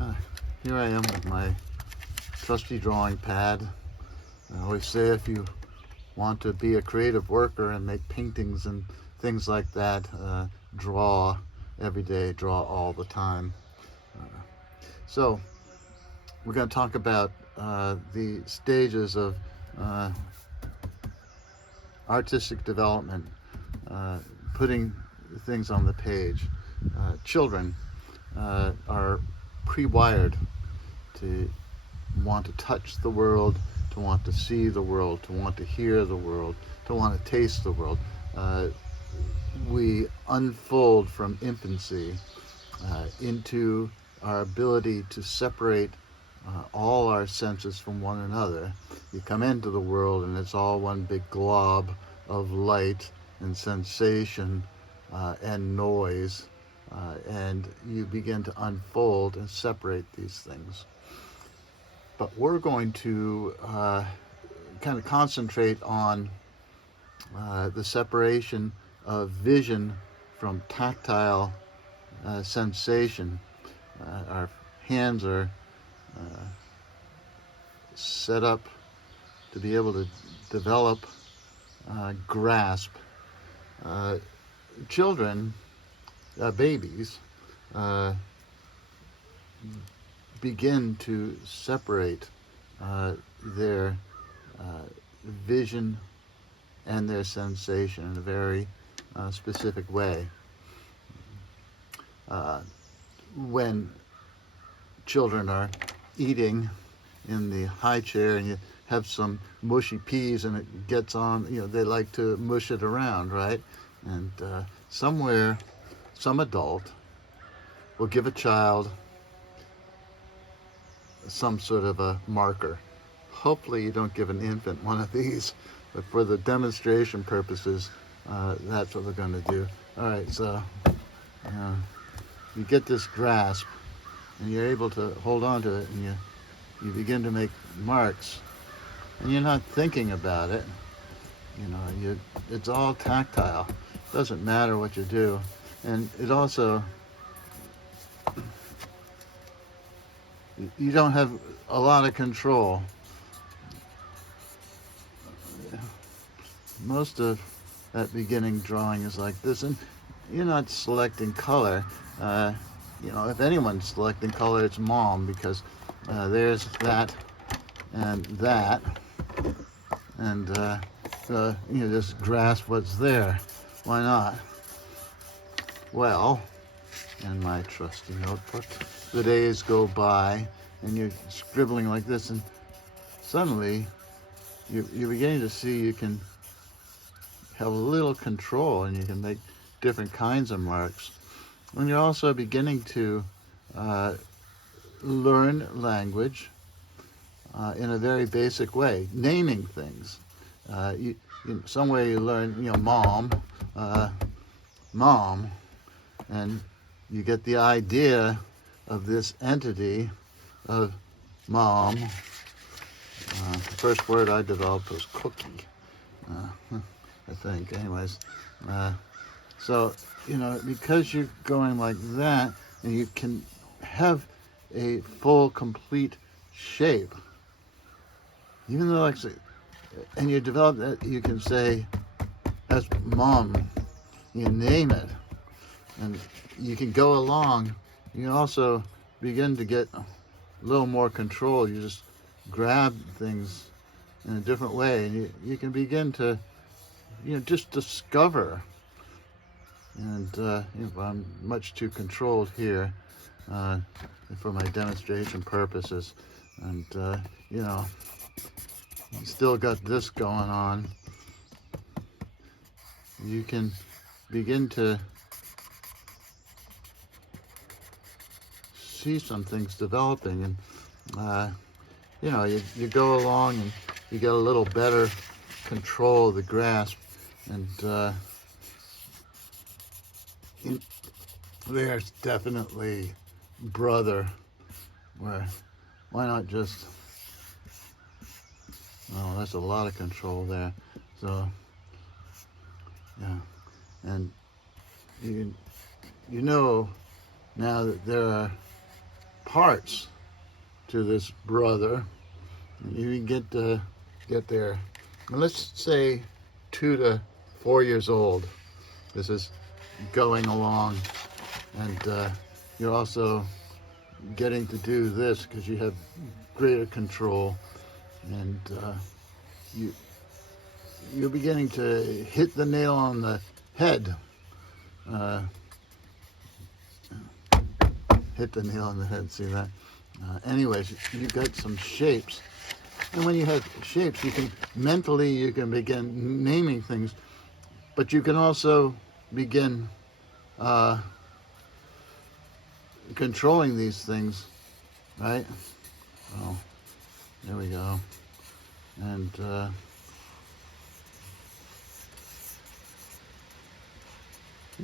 Uh, Here I am with my trusty drawing pad. I always say if you want to be a creative worker and make paintings and things like that, draw every day, draw all the time. So we're going to talk about the stages of uh, artistic development, uh, putting things on the page. Children are pre-wired to want to touch the world, to want to see the world, to want to hear the world, to want to taste the world. We unfold from infancy into our ability to separate all our senses from one another. You come into the world and it's all one big glob of light and sensation and noise, and you begin to unfold and separate these things. But we're going to kind of concentrate on the separation of vision from tactile sensation. Our hands are set up to be able to develop grasp. Children, babies, begin to separate their vision and their sensation in a very specific way. When children are eating in the high chair and you have some mushy peas and it gets on, they like to mush it around, right? And somewhere, some adult will give a child some sort of a marker. Hopefully you don't give an infant one of these, but for the demonstration purposes, that's what we're going to do. All right, so you get this grasp and you're able to hold on to it, and you begin to make marks, and you're not thinking about it. It's all tactile. Doesn't matter what you do. And it also, you don't have a lot of control. Most of that beginning drawing is like this, and you're not selecting color. If anyone's selecting color, it's mom, because there's that and that, and just grasp what's there. Why not? Well, in my trusty notebook, the days go by, and you're scribbling like this, and suddenly you're beginning to see you can have a little control, and you can make different kinds of marks. And you're also beginning to learn language in a very basic way, naming things. Somewhere you learn, mom, mom, and you get the idea of this entity of mom. The first word I developed was cookie, I think. Anyways, so, because you're going like that, and you can have a full, complete shape, even though, and you develop that, you can say, that's mom, you name it, and you can go along. You can also begin to get a little more control. You just grab things in a different way, and you can begin to, just discover. And I'm much too controlled here for my demonstration purposes, and you still got this going on. You can begin to see some things developing, and you go along and you get a little better control of the grasp, and there's definitely brother, where why not just, that's a lot of control there. So yeah, and you know now that there are parts to this brother. You get there. And let's say 2 to 4 years old. This is going along, and you're also getting to do this because you have greater control, and you're beginning to hit the nail on the head. Hit the nail on the head, see that? Anyways, you've got some shapes. And when you have shapes, you can begin naming things, but you can also begin controlling these things, right? Oh, there we go. And yeah,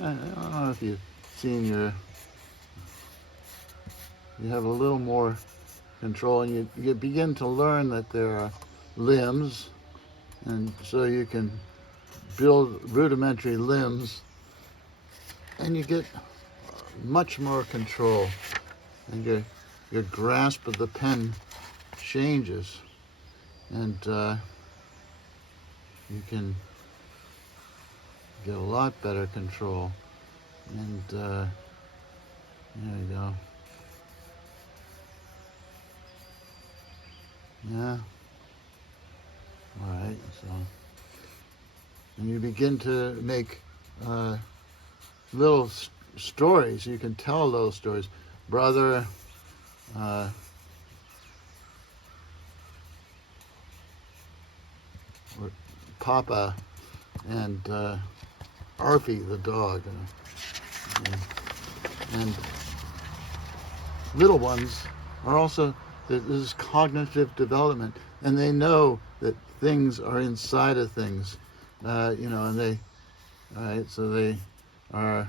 I don't know if you've seen you have a little more control, and you begin to learn that there are limbs, and so you can build rudimentary limbs, and you get much more control, and your grasp of the pen changes, and you can get a lot better control. And there we go. Yeah. All right. So, and you begin to make little stories. You can tell those stories. Brother, or Papa, and Arfie the dog, and little ones are also. This is cognitive development, and they know that things are inside of things, and they, all right, so they are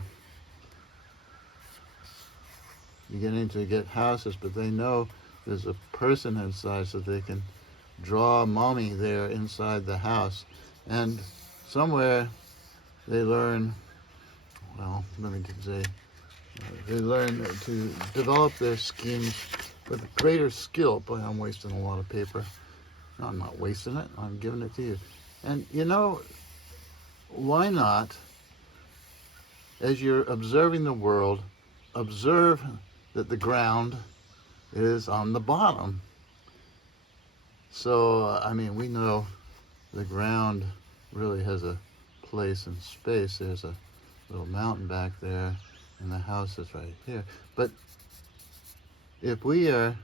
beginning to get houses, but they know there's a person inside, so they can draw mommy there inside the house. And somewhere they learn, well, let me say, they learn to develop their schemes with greater skill. Boy, I'm wasting a lot of paper. No, I'm not wasting it. I'm giving it to you. And why not, as you're observing the world, observe that the ground is on the bottom. So, we know the ground really has a place in space. There's a little mountain back there, and the house is right here. But if we are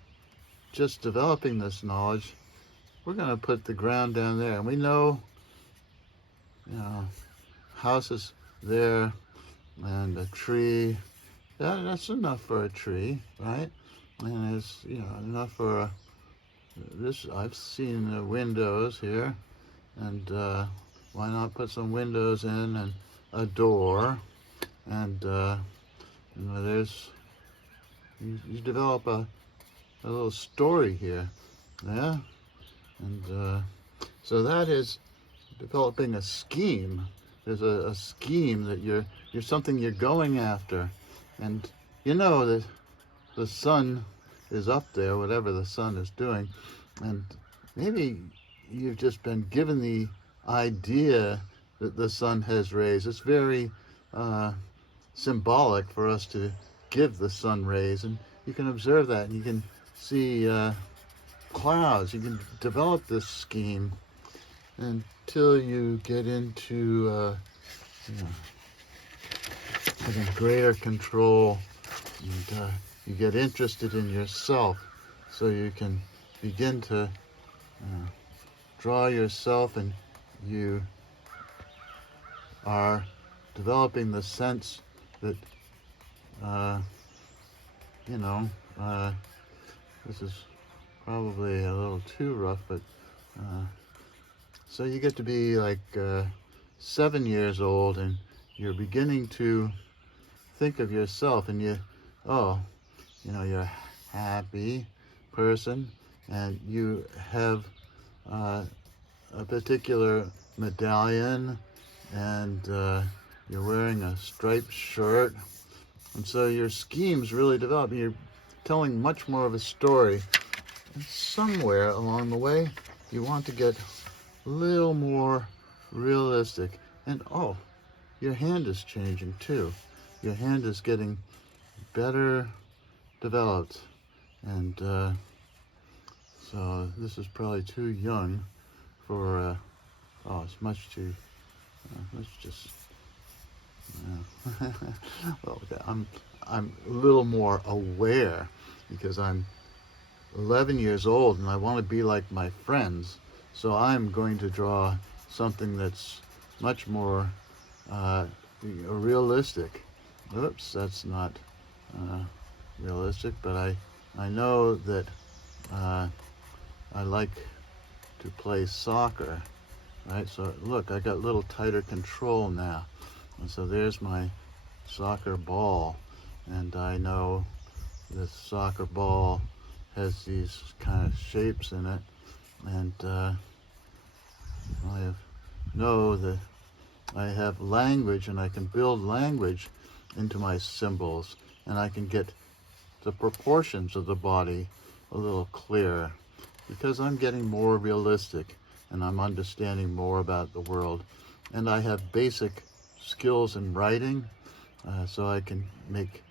just developing this knowledge, we're going to put the ground down there. And we know, houses there and a tree. That's enough for a tree, right? And it's, enough for this. I've seen the windows here. And why not put some windows in and a door? And, there's... You develop a little story here, yeah? And so that is developing a scheme. There's a scheme that you're something you're going after. And that the sun is up there, whatever the sun is doing. And maybe you've just been given the idea that the sun has rays. It's very symbolic for us to give the sun rays, and you can observe that, and you can see clouds. You can develop this scheme until you get into having greater control, and you get interested in yourself, so you can begin to draw yourself, and you are developing the sense that this is probably a little too rough, but so you get to be like 7 years old, and you're beginning to think of yourself, and you're a happy person, and you have a particular medallion, and you're wearing a striped shirt. And so your schemes really develop. You're telling much more of a story. And somewhere along the way, you want to get a little more realistic. And oh, your hand is changing too. Your hand is getting better developed. And so this is probably too young for, oh, it's much too, let's just, well, okay, I'm a little more aware because I'm 11 years old and I want to be like my friends. So I'm going to draw something that's much more realistic. Oops, that's not realistic, but I know that I like to play soccer, right? So look, I got a little tighter control now. And so there's my soccer ball. And I know this soccer ball has these kind of shapes in it. And I know that I have language, and I can build language into my symbols, and I can get the proportions of the body a little clearer because I'm getting more realistic and I'm understanding more about the world. And I have basic skills in writing, so I can make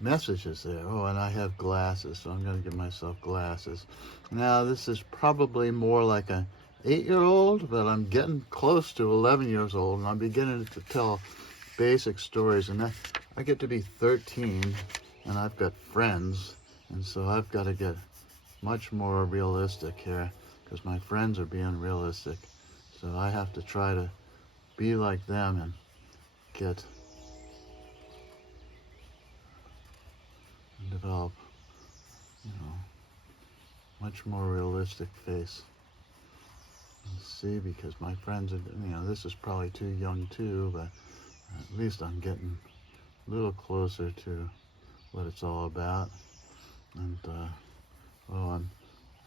messages there. Oh, and I have glasses, so I'm going to give myself glasses. Now, this is probably more like a 8-year-old, but I'm getting close to 11 years old, and I'm beginning to tell basic stories. And I get to be 13, and I've got friends, and so I've got to get much more realistic here because my friends are being realistic. So I have to try to be like them and get and develop, much more realistic face. Let's see, because my friends are, this is probably too young too, but at least I'm getting a little closer to what it's all about. And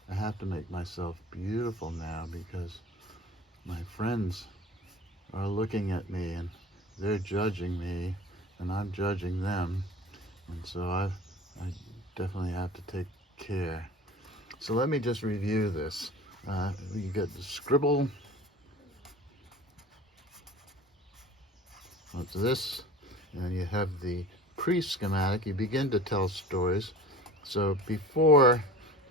I have to make myself beautiful now because my friends are looking at me and they're judging me and I'm judging them. And so I definitely have to take care. So let me just review this. You get the scribble. What's this? And you have the pre-schematic. You begin to tell stories. So before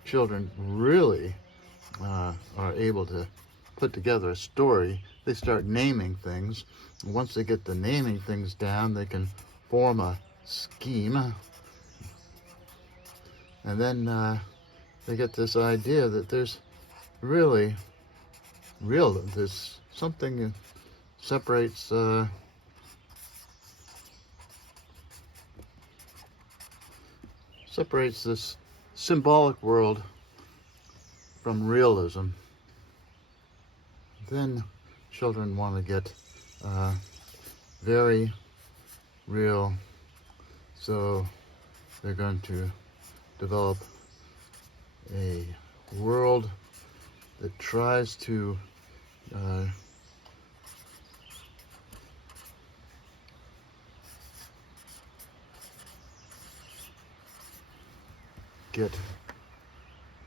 children really are able to put together a story, they start naming things. And once they get the naming things down, they can form a scheme. And then they get this idea that there's really there's something that separates this symbolic world from realism. Then children want to get very real, so they're going to develop a world that tries to get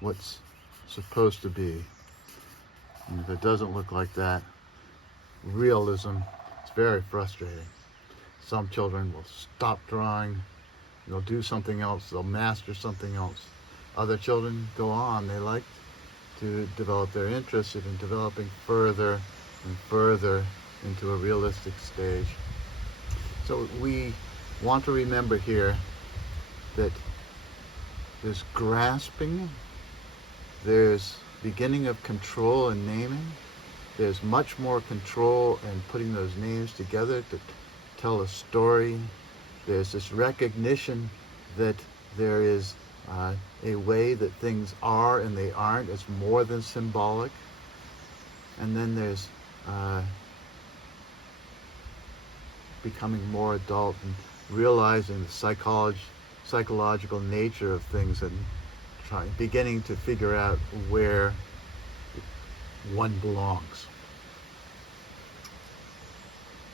what's supposed to be. And if it doesn't look like that, realism, it's very frustrating. Some children will stop drawing, they'll do something else, they'll master something else. Other children go on, they like to develop, they're interested in developing further and further into a realistic stage. So we want to remember here that there's grasping, there's beginning of control and naming, there's much more control in putting those names together to tell a story. There's this recognition that there is a way that things are and they aren't. It's more than symbolic. And then there's becoming more adult and realizing the psychological nature of things and beginning to figure out where one belongs.